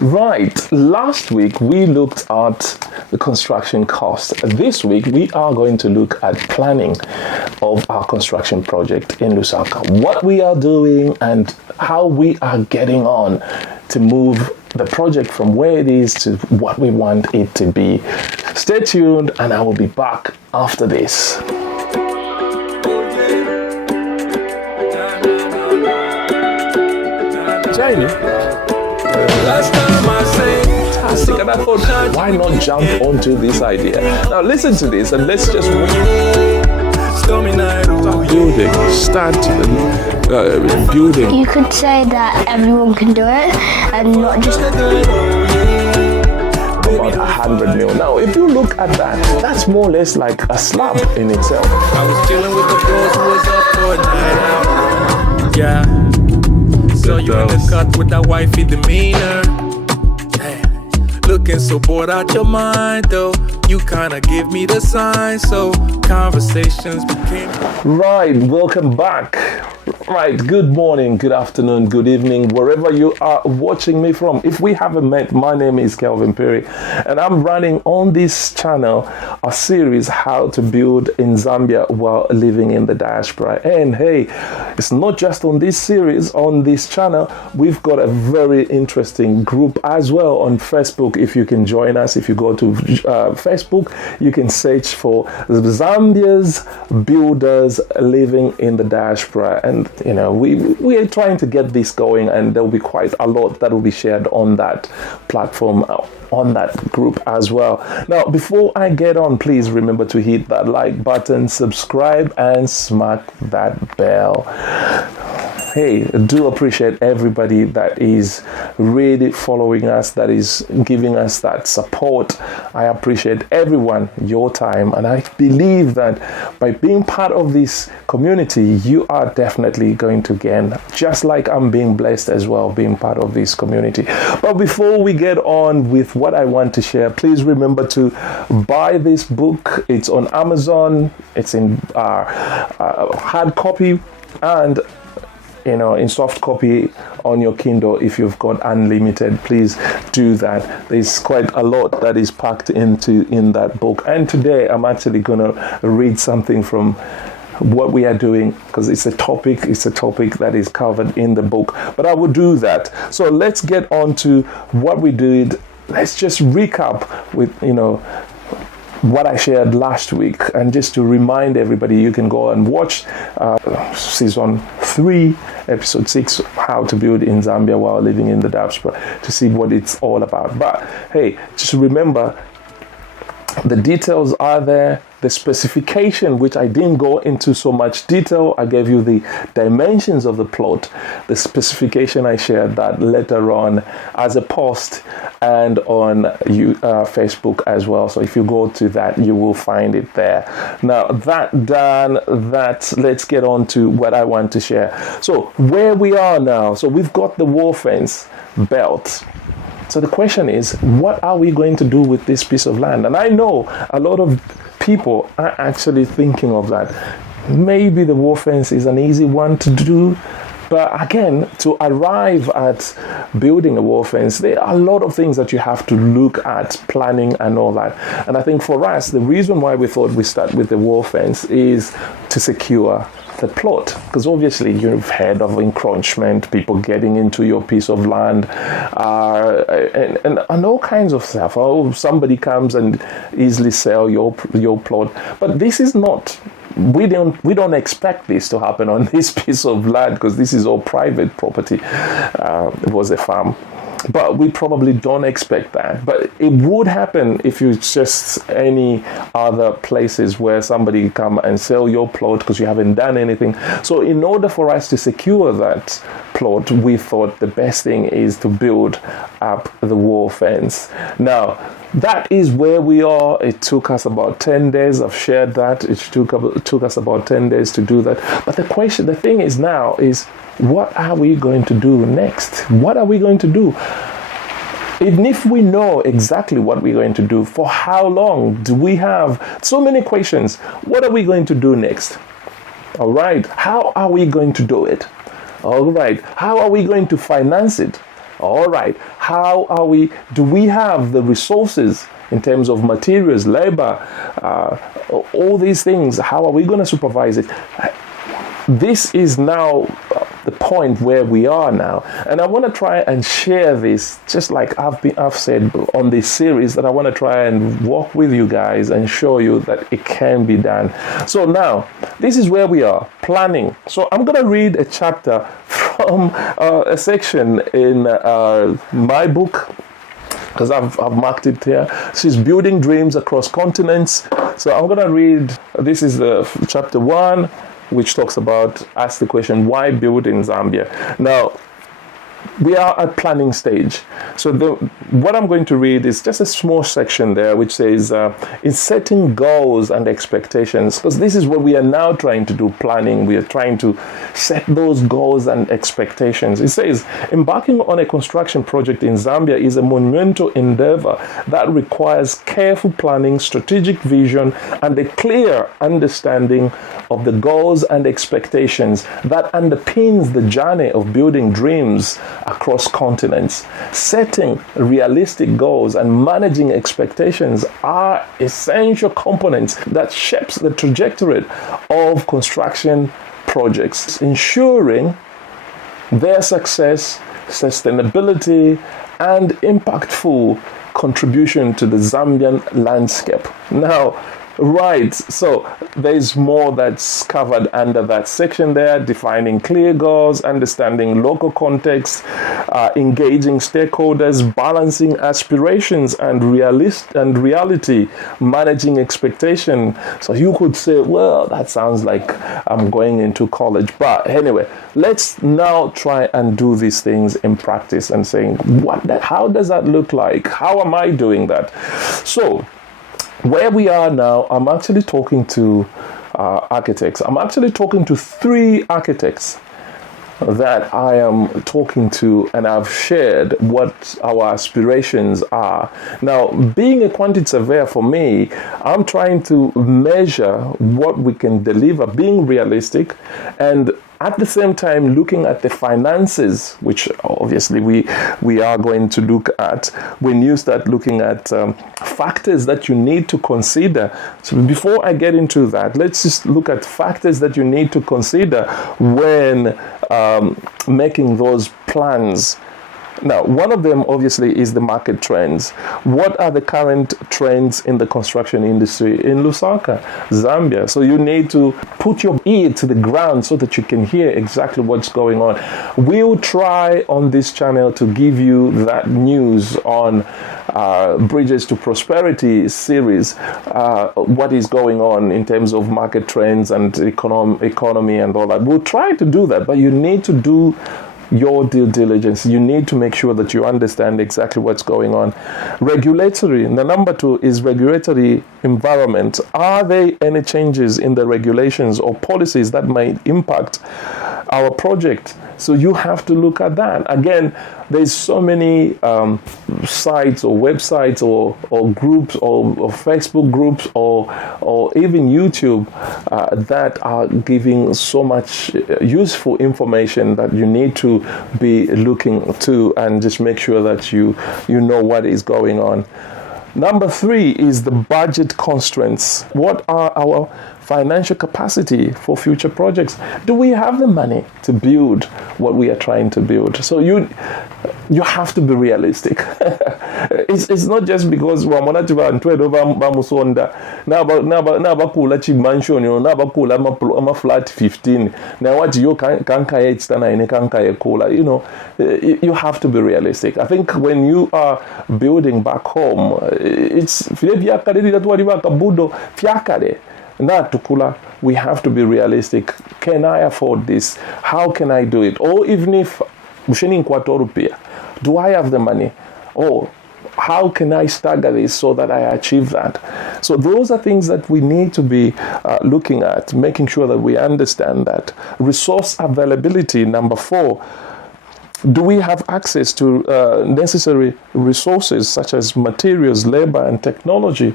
Right, last week we looked at the construction cost. This week we are going to look at planning of our construction project in Lusaka. What we are doing and how we are getting on to move the project from where it is to what we want it to be. Stay tuned and I will be back after this. Jamie? Last time I sang, Fantastic, and I thought, why not jump onto this idea? Now listen to this and let's just start building. You could say that everyone can do it and not just About 100 mil. Now, if you look at that, that's more or less like a slab in itself. I was chilling with the bros who was up for a night out. Yeah. So you in the cut with that wifey demeanor. Hey, looking so bored out your mind though. You kinda give me the sign, so conversations became. Right, welcome back. Right, good morning, good afternoon, good evening, wherever you are watching me from. If we haven't met, my name is Kelvin Perry, and I'm running on this channel a series, How to Build in Zambia While Living in the Diaspora. And hey, it's not just on this series, on this channel, we've got a very interesting group as well on Facebook. If you can join us, if you go to Facebook, you can search for Zambia's Builders Living in the Diaspora. And you know, we are trying to get this going, and there will be quite a lot that will be shared on that platform, on that group as well. Now, before I get on, please remember to hit that like button, subscribe, and smack that bell. Hey, I do appreciate everybody that is really following us, that is giving us that support. I appreciate everyone, your time, and I believe that by being part of this community, you are definitely going to gain, just like I'm being blessed as well, being part of this community. But before we get on with what I want to share, please remember to buy this book. It's on Amazon. It's in hard copy and in soft copy on your Kindle. If you've got unlimited, please do that. There's quite a lot that is packed in that book. And today I'm actually going to read something from what we are doing, because it's a topic that is covered in the book. But I will do that. So let's get on to what we did. Let's just recap with, what I shared last week, and just to remind everybody, you can go and watch season 3, episode 6, How to Build in Zambia While Living in the Diaspora, to see what it's all about. But hey, just remember, the details are there. The specification, which I didn't go into so much detail, I gave you the dimensions of the plot. The specification, I shared that later on as a post and on Facebook as well. So if you go to that, you will find it there. Now, that done, let's get on to what I want to share. So where we are now, so we've got the wall fence built. So the question is, what are we going to do with this piece of land? And I know a lot of people are actually thinking of that. Maybe the wall fence is an easy one to do, but again, to arrive at building a wall fence, there are a lot of things that you have to look at, planning and all that. And I think for us, the reason why we thought we start with the wall fence is to secure the plot, because obviously you've heard of encroachment, people getting into your piece of land, and all kinds of stuff. Oh, somebody comes and easily sell your plot, but this is not. We don't expect this to happen on this piece of land, because this is all private property. It was a farm. But we probably don't expect that. But it would happen if you just any other places where somebody come and sell your plot because you haven't done anything. So in order for us to secure that plot, we thought the best thing is to build up the wall fence. Now, that is where we are. It took us about 10 days. I've shared that. It took us about 10 days to do that. But the thing is now is, what are we going to do next? What are we going to do? Even if we know exactly what we're going to do, for how long do we have? So many questions. What are we going to do next? All right. How are we going to do it? All right. How are we going to finance it? All right. Do we have the resources in terms of materials, labor, all these things? How are we going to supervise it? This is now the point where we are now, and I want to try and share this, just like I've said on this series, that I want to try and walk with you guys and show you that it can be done. So now, this is where we are, planning. So I'm going to read a chapter from a section in my book, because I've marked it here. This is Building Dreams Across Continents. So I'm going to read, this is chapter 1, which talks about, ask the question, why build in Zambia? Now, we are at planning stage. So what I'm going to read is just a small section there which says, in setting goals and expectations, because this is what we are now trying to do, planning. We are trying to set those goals and expectations. It says, embarking on a construction project in Zambia is a monumental endeavor that requires careful planning, strategic vision, and a clear understanding of the goals and expectations that underpins the journey of building dreams across continents. Setting realistic goals and managing expectations are essential components that shapes the trajectory of construction projects, ensuring their success, sustainability, and impactful contribution to the Zambian landscape. Now, right, so there's more that's covered under that section there, defining clear goals, understanding local context, engaging stakeholders, balancing aspirations and reality, managing expectation. So you could say, well, that sounds like I'm going into college. But anyway, let's now try and do these things in practice and saying, how does that look like? How am I doing that? So, where we are now, I'm actually talking to architects. I'm actually talking to 3 architects that I am talking to, and I've shared what our aspirations are. Now, being a quantity surveyor for me, I'm trying to measure what we can deliver, being realistic, and at the same time looking at the finances, which obviously we are going to look at when you start looking at factors that you need to consider. So before I get into that, let's just look at factors that you need to consider when making those plans. Now, one of them obviously is the market trends. What are the current trends in the construction industry in Lusaka, Zambia? So you need to put your ear to the ground so that you can hear exactly what's going on. We'll try on this channel to give you that news on Bridges to Prosperity series, what is going on in terms of market trends and economy and all that. We'll try to do that, but you need to do your due diligence. You need to make sure that you understand exactly what's going on. Regulatory, the number 2 is regulatory environment. Are there any changes in the regulations or policies that might impact our project? So you have to look at that. Again, there's so many sites or websites or groups or Facebook groups or even YouTube that are giving so much useful information that you need to be looking to and just make sure that you know what is going on. Number 3 is the budget constraints. What are our financial capacity for future projects? Do we have the money to build what we are trying to build? So you have to be realistic. It's not just because wamona ntwedo bamusonda nabakula chimansion nabakula ama flat 15 now what you kanka yetstana ine kanka yekula, you have to be realistic. I think when you are building back home, it's we have to be realistic. Can I afford this? How can I do it? Or even if do I have the money? Or how can I stagger this so that I achieve that? So those are things that we need to be looking at, making sure that we understand that. Resource availability, number 4. Do we have access to necessary resources such as materials, labor, and technology?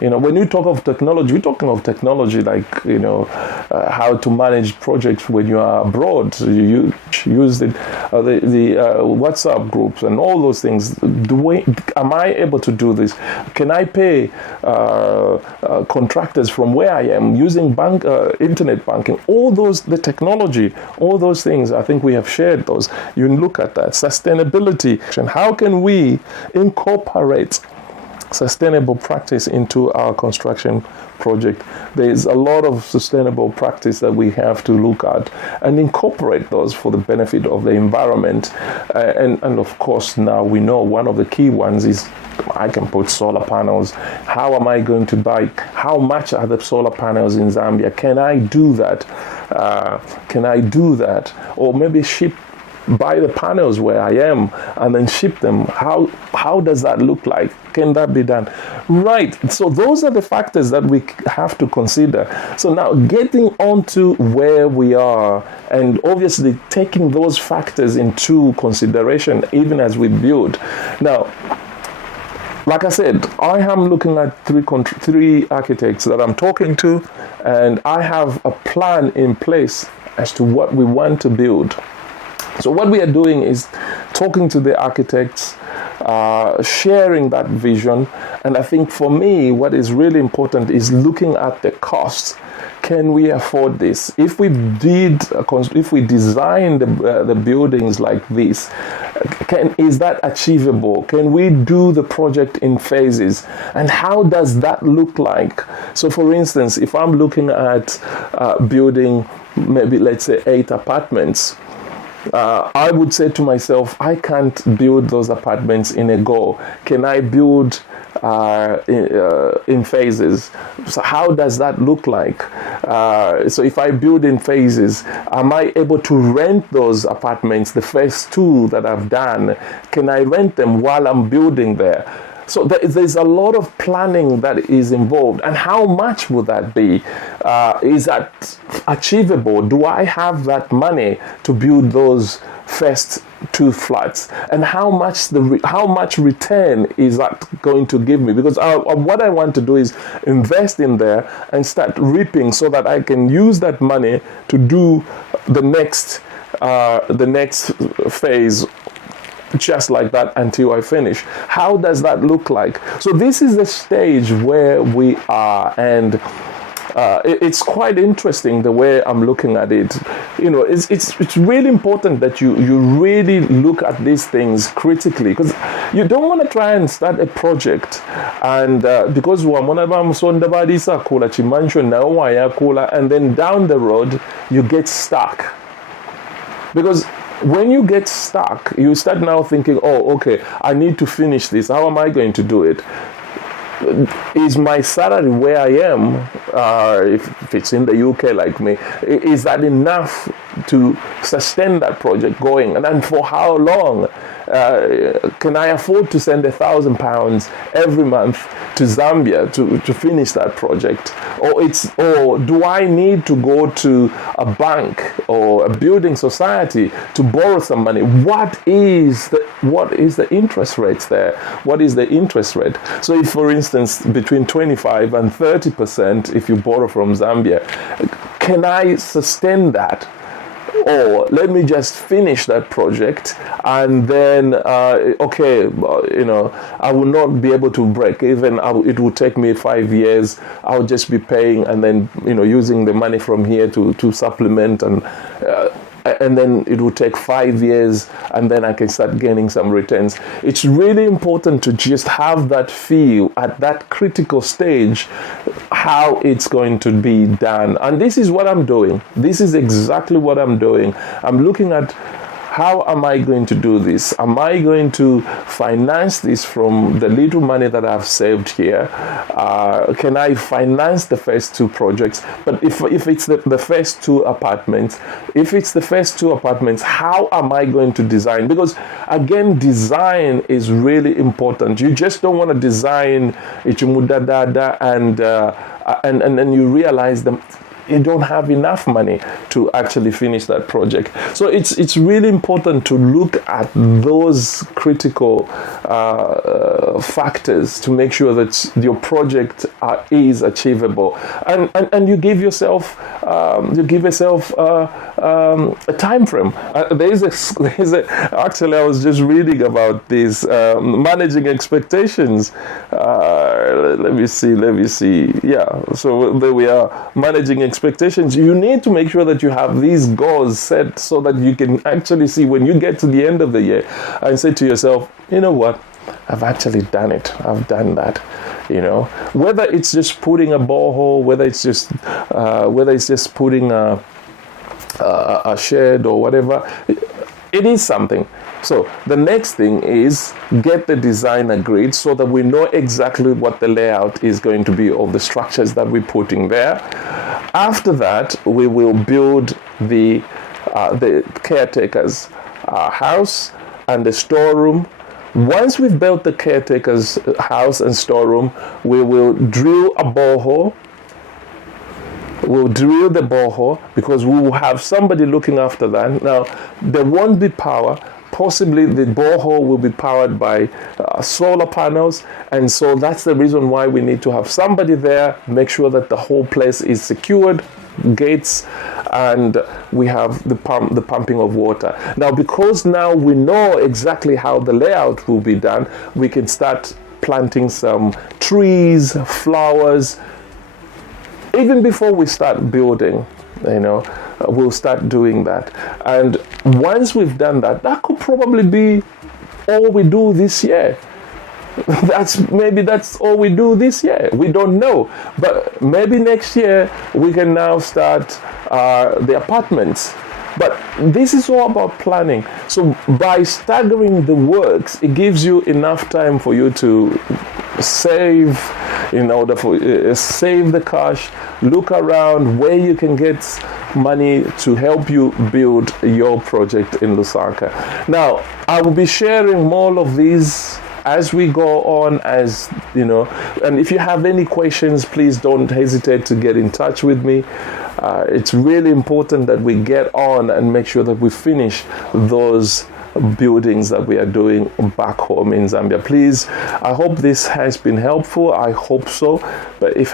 When you talk of technology, we're talking of technology like, how to manage projects when you are abroad. You use the WhatsApp groups and all those things. Am I able to do this? Can I pay contractors from where I am using internet banking? All those, the technology, all those things, I think we have shared those. You look at that. Sustainability. And how can we incorporate sustainable practice into our construction project? There's a lot of sustainable practice that we have to look at and incorporate those for the benefit of the environment. And of course, now we know one of the key ones is I can put solar panels. How am I going to buy? How much are the solar panels in Zambia? Can I do that? Or maybe buy the panels where I am and then ship them. How does that look like? Can that be done? Right. So those are the factors that we have to consider. So now getting on to where we are and obviously taking those factors into consideration even as we build. Now, like I said, I am looking at three architects that I'm talking to, and I have a plan in place as to what we want to build. So what we are doing is talking to the architects, sharing that vision. And I think for me, what is really important is looking at the costs. Can we afford this? If we design the buildings like this, is that achievable? Can we do the project in phases? And how does that look like? So for instance, if I'm looking at building maybe let's say 8 apartments, I would say to myself, I can't build those apartments in a go. Can I build in phases? So how does that look like? So if I build in phases, am I able to rent those apartments, the first 2 that I've done? Can I rent them while I'm building there? So there's a lot of planning that is involved. And how much would that be? Is that achievable? Do I have that money to build those first 2 flats? And how much return is that going to give me? Because what I want to do is invest in there and start reaping so that I can use that money to do the next phase just like that until I finish. How does that look like? So this is the stage where we are, and it's quite interesting the way I'm looking at it. It's really important that you really look at these things critically, because you don't want to try and start a project and because and then down the road you get stuck. Because when you get stuck, you start now thinking, oh, okay, I need to finish this. How am I going to do it? Is my salary where I am, if it's in the UK like me, is that enough to sustain that project going? And then for how long? Can I afford to send £1,000 every month to Zambia to finish that project? Or do I need to go to a bank or a building society to borrow some money? What is the interest rates there? What is the interest rate? So if, for instance, between 25 and 30% if you borrow from Zambia, can I sustain that? Or let me just finish that project and then, I will not be able to break even. It will take me 5 years. I'll just be paying and then, using the money from here to supplement and then it will take 5 years and then I can start gaining some returns. It's really important to just have that feel at that critical stage how it's going to be done. And this is what I'm doing. This is exactly what I'm doing. I'm looking at how am I going to do this? Am I going to finance this from the little money that I've saved here? Can I finance the first 2 projects? But if it's the first 2 apartments, how am I going to design? Because again, design is really important. You just don't want to design and then you realize you don't have enough money to actually finish that project. So it's really important to look at those critical factors to make sure that your project is achievable, and you give yourself a time frame. Actually, I was just reading about this managing expectations. Let me see. Yeah, so there we are, managing expectations. You need to make sure that you have these goals set so that you can actually see when you get to the end of the year and say to yourself, you know what, I've actually done it. I've done that. Whether it's just putting a borehole, whether it's just putting a shed or whatever, it is something. So the next thing is get the design agreed so that we know exactly what the layout is going to be of the structures that we're putting there. After that, we will build the caretaker's house and the storeroom. Once we've built the caretaker's house and storeroom, we will drill a borehole. We'll drill the borehole because we will have somebody looking after that. Now, there won't be power. Possibly the borehole will be powered by solar panels, and so that's the reason why we need to have somebody there, make sure that the whole place is secured, gates, and we have the pumping of water. Now, because now we know exactly how the layout will be done, we can start planting some trees, flowers, even before we start building. We'll start doing that. And once we've done that, that could probably be all we do this year. That's all we do this year. We don't know. But maybe next year we can now start the apartments. But this is all about planning. So by staggering the works, it gives you enough time for you to save, save the cash, look around where you can get money to help you build your project in Lusaka. Now, I will be sharing more of these as we go on, and if you have any questions, please don't hesitate to get in touch with me. It's really important that we get on and make sure that we finish those buildings that we are doing back home in Zambia. Please, I hope this has been helpful. I hope so. But if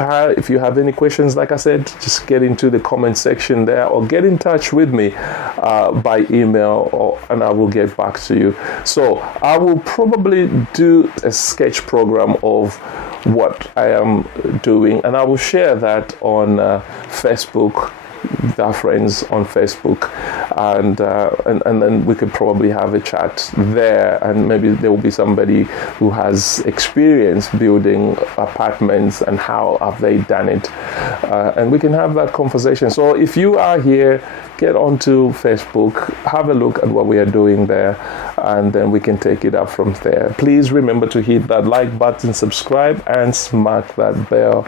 you have any questions, like I said, just get into the comment section there or get in touch with me by email, and I will get back to you. So I will probably do a sketch program of what I am doing, and I will share that on Facebook, with our friends on Facebook, and then we could probably have a chat there, and maybe there will be somebody who has experience building apartments and how have they done it, and we can have that conversation. So if you are here, get onto Facebook, have a look at what we are doing there, and then we can take it up from there. Please remember to hit that like button, subscribe, and smack that bell.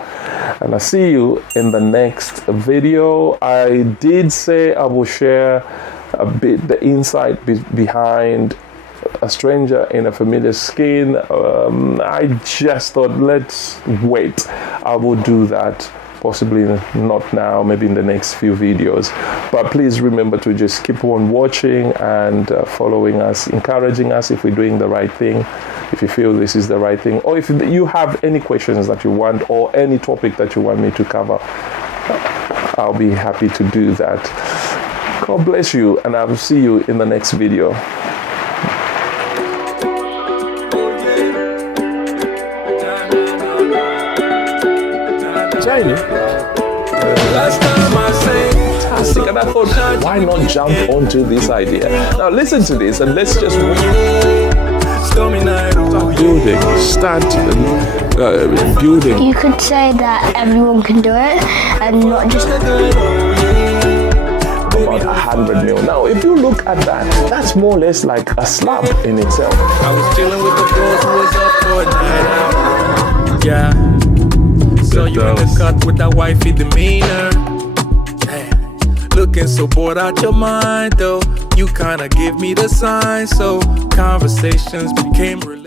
And I'll see you in the next video. I did say I will share a bit the insight behind a stranger in a familiar skin. I just thought, let's wait. I will do that. Possibly not now, maybe in the next few videos. But please remember to just keep on watching and following us, encouraging us if we're doing the right thing, if you feel this is the right thing, or if you have any questions that you want or any topic that you want me to cover, I'll be happy to do that. God bless you, and I will see you in the next video. Last time I sang, Fantastic, and I thought, why not jump onto this idea? Now listen to this, and let's just start building. You could say that everyone can do it and not just About 100 mil. Now, if you look at that, that's more or less like a slab in itself. I was chilling with the girls who was up for a night out. Yeah. So you in the cut with that wifey demeanor. Damn. Looking so bored out your mind though. You kinda give me the sign, so conversations became real.